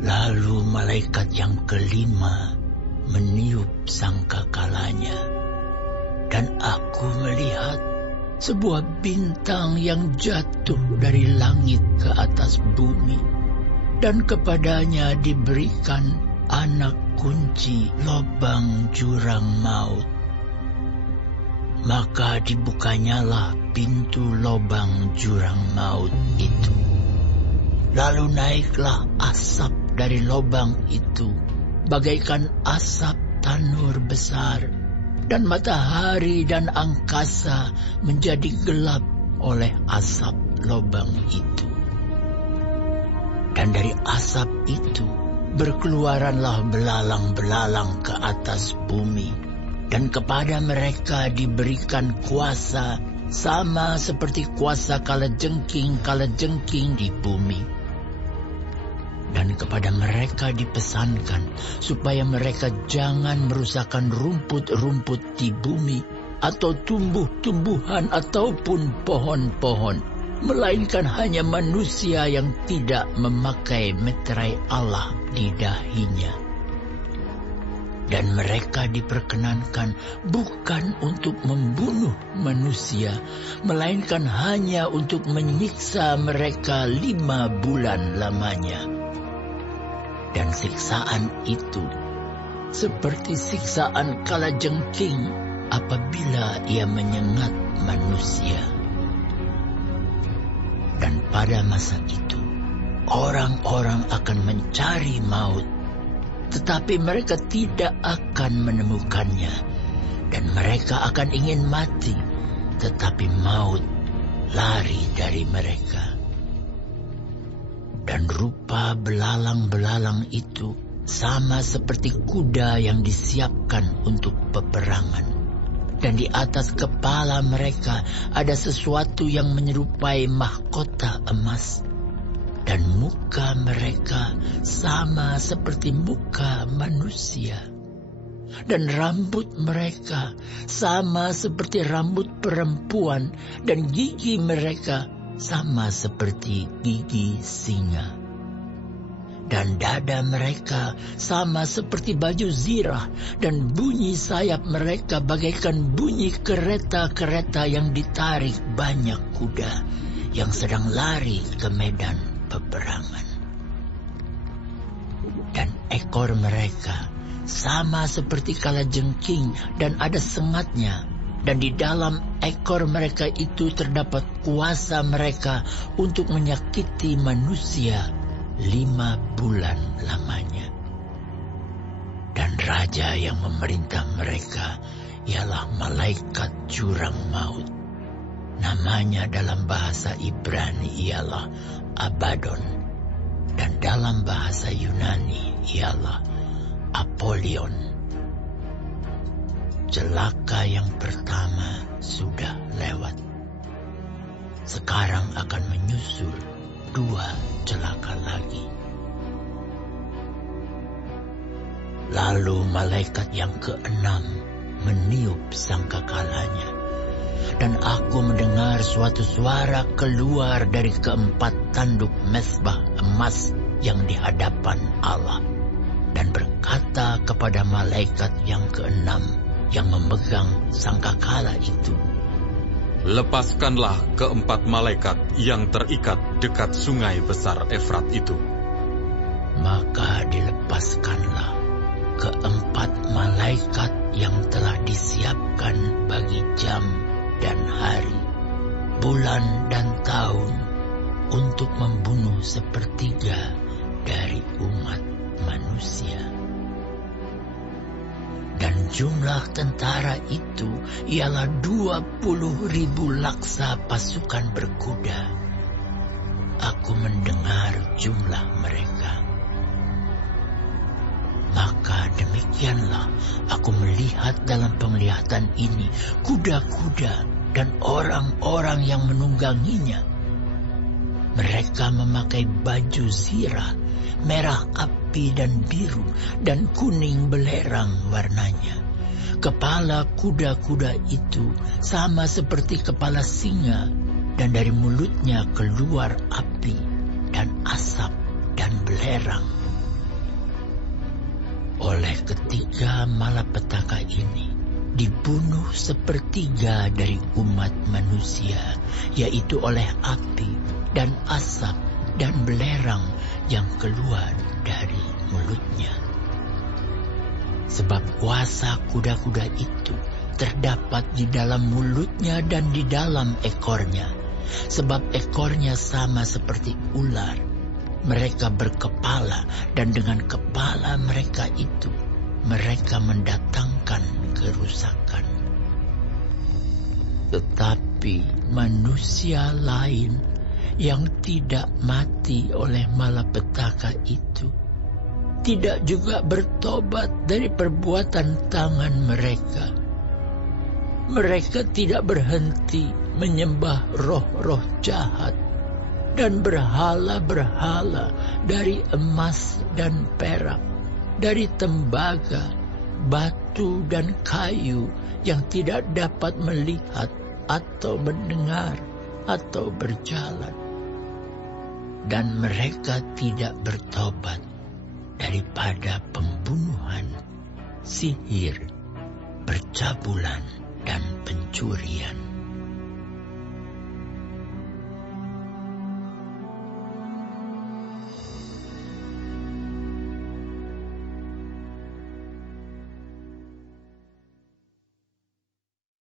Lalu malaikat yang kelima meniup sangkakalanya, dan aku melihat sebuah bintang yang jatuh dari langit ke atas bumi, dan kepadanya diberikan anak kunci lobang jurang maut. Maka dibukanyalah pintu lobang jurang maut itu. Lalu naiklah asap dari lobang itu, bagaikan asap tanur besar, dan matahari dan angkasa menjadi gelap oleh asap lobang itu. Dan dari asap itu berkeluaranlah belalang-belalang ke atas bumi, dan kepada mereka diberikan kuasa sama seperti kuasa kalajengking di bumi. Dan kepada mereka dipesankan supaya mereka jangan merusakkan rumput-rumput di bumi, atau tumbuh-tumbuhan ataupun pohon-pohon, melainkan hanya manusia yang tidak memakai meterai Allah di dahinya. Dan mereka diperkenankan bukan untuk membunuh manusia, melainkan hanya untuk menyiksa mereka 5 bulan lamanya. Dan siksaan itu seperti siksaan kalajengking apabila ia menyengat manusia. Dan pada masa itu, orang-orang akan mencari maut, tetapi mereka tidak akan menemukannya. Dan mereka akan ingin mati, tetapi maut lari dari mereka. Dan rupa belalang-belalang itu sama seperti kuda yang disiapkan untuk peperangan. Dan di atas kepala mereka ada sesuatu yang menyerupai mahkota emas. Dan muka mereka sama seperti muka manusia. Dan rambut mereka sama seperti rambut perempuan, dan gigi mereka sama seperti gigi singa. Dan dada mereka sama seperti baju zirah, dan bunyi sayap mereka bagaikan bunyi kereta-kereta yang ditarik banyak kuda yang sedang lari ke medan peperangan. Dan ekor mereka sama seperti kalajengking dan ada sengatnya. Dan di dalam ekor mereka itu terdapat kuasa mereka untuk menyakiti manusia 5 bulan lamanya. Dan raja yang memerintah mereka ialah malaikat jurang maut. Namanya dalam bahasa Ibrani ialah Abaddon, dan dalam bahasa Yunani ialah Apollyon. Celaka yang pertama sudah lewat. Sekarang akan menyusul 2 celaka lagi. Lalu malaikat yang ke-6 meniup sangkakalanya, dan aku mendengar suatu suara keluar dari ke-4 tanduk mezbah emas yang di hadapan Allah, dan berkata kepada malaikat yang ke-6 yang memegang sangkakala itu, "Lepaskanlah ke-4 malaikat yang terikat dekat sungai besar Efrat itu." Maka dilepaskanlah ke-4 malaikat yang telah disiapkan bagi jam dan hari, bulan dan tahun, untuk membunuh 1/3 dari umat manusia. Dan jumlah tentara itu ialah 20.000 laksa pasukan berkuda. Aku mendengar jumlah mereka. Maka demikianlah aku melihat dalam penglihatan ini kuda-kuda dan orang-orang yang menungganginya. Mereka memakai baju zirah, merah api dan biru, dan kuning belerang warnanya. Kepala kuda-kuda itu sama seperti kepala singa, dan dari mulutnya keluar api dan asap dan belerang. Oleh ketiga malapetaka ini dibunuh sepertiga dari umat manusia, yaitu oleh api dan asap dan belerang yang keluar dari mulutnya. Sebab kuasa kuda-kuda itu terdapat di dalam mulutnya dan di dalam ekornya. Sebab ekornya sama seperti ular. Mereka berkepala, dan dengan kepala mereka itu mereka mendatangkan kerusakan. Tetapi manusia lain yang tidak mati oleh malapetaka itu tidak juga bertobat dari perbuatan tangan mereka. Mereka tidak berhenti menyembah roh-roh jahat dan berhala-berhala dari emas dan perak, dari tembaga, batu dan kayu yang tidak dapat melihat atau mendengar atau berjalan. Dan mereka tidak bertobat daripada pembunuhan, sihir, percabulan, dan pencurian.